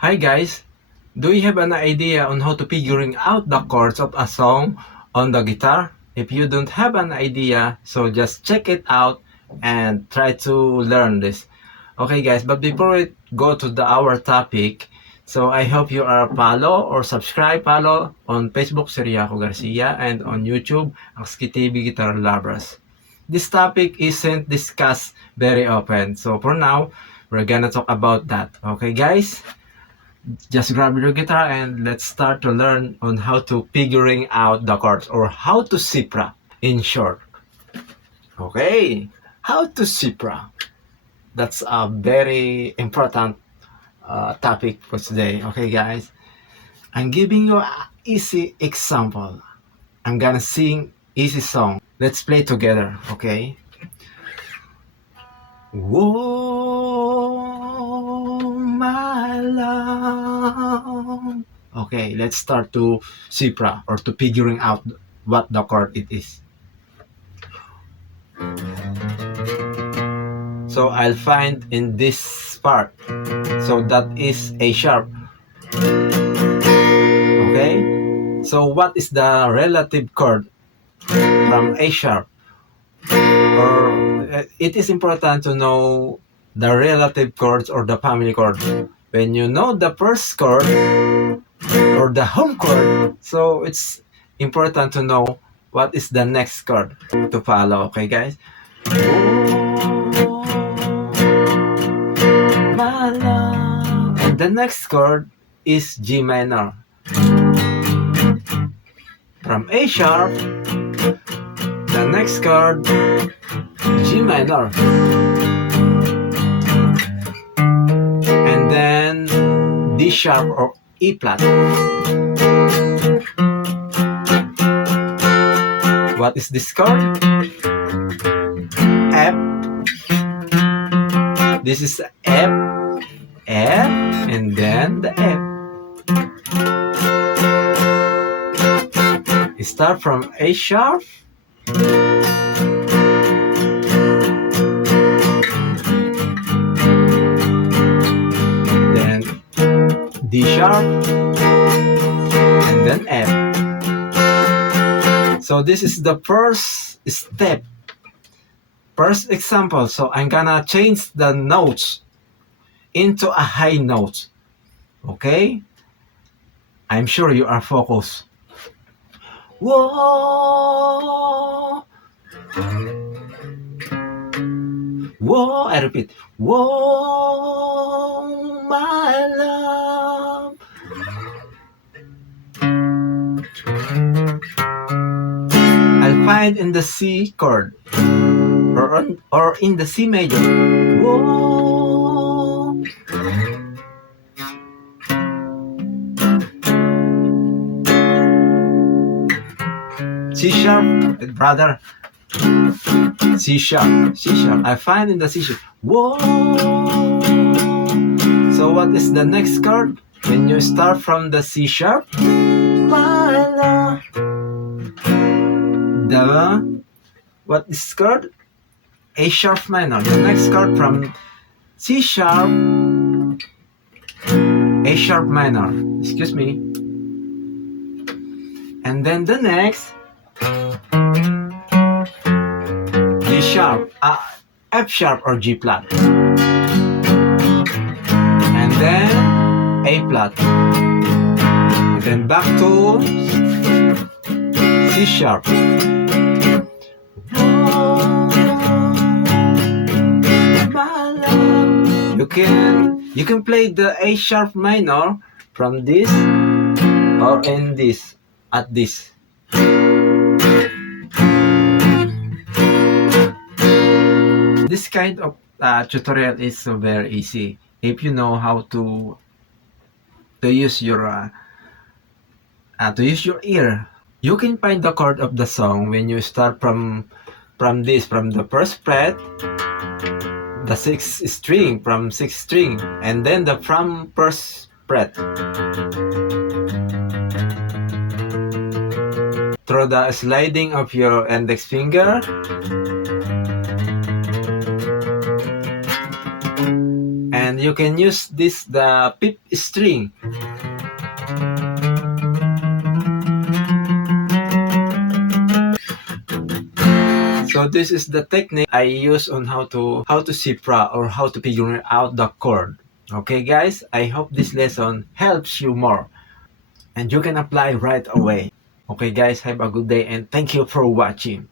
Hi guys, do you have an idea on how to figuring out the chords of a song on the guitar? If you don't have an idea, so just check it out and try to learn this. Okay guys, but before we go to our topic, so I hope you are follow on Facebook si Riaco Garcia and on YouTube ang TV Guitar Lovers. This topic isn't discussed very often, so for now, we're gonna talk about that. Okay guys? Just grab your guitar and let's start to learn on how to figuring out the chords or how to cipra in short. Okay, how to cipra. That's a very important topic for today. Okay, guys, I'm giving you an easy example. I'm gonna sing easy song. Let's play together. Okay. Whoa, my love. Okay, let's start to cipra or to figuring out what the chord it is. So I'll find in this part. So that is A sharp. Okay? So what is the relative chord from A sharp? Or it is important to know the relative chords or the family chords. When you know the first chord or the home chord, so it's important to know what is the next chord to follow. Okay, guys? Oh, my love. And the next chord is G minor. From A sharp, the next chord G minor. And then D sharp or E flat. What is this chord? F. This is F, F, and then the F. You start from A sharp, then D sharp, and then F. So this is the first step, first example. So I'm gonna change the notes into a high note. Okay? I'm sure you are focused. Whoa, whoa, I repeat. Whoa, my love. I'll find in the C chord or in the C major. Whoa. C sharp, brother. C sharp, C sharp. I find in the C sharp. Whoa. So what is the next chord? When you start from the C sharp, my love. What is chord? A sharp minor. The next chord from C sharp, A sharp minor. Excuse me. And then the next G sharp, F sharp or G flat, and then A flat, and then back to C sharp. You can play the A sharp minor from this or in this at this. This kind of tutorial is so very easy if you know how to use your ear. You can find the chord of the song when you start from the first fret, the sixth string, from sixth string, and then the from first fret through the sliding of your index finger. And and you can use this the fifth string. So this is the technique I use on how to cipher or how to figure out the chord. Okay guys, I hope this lesson helps you more and you can apply right away. Okay guys, have a good day and thank you for watching.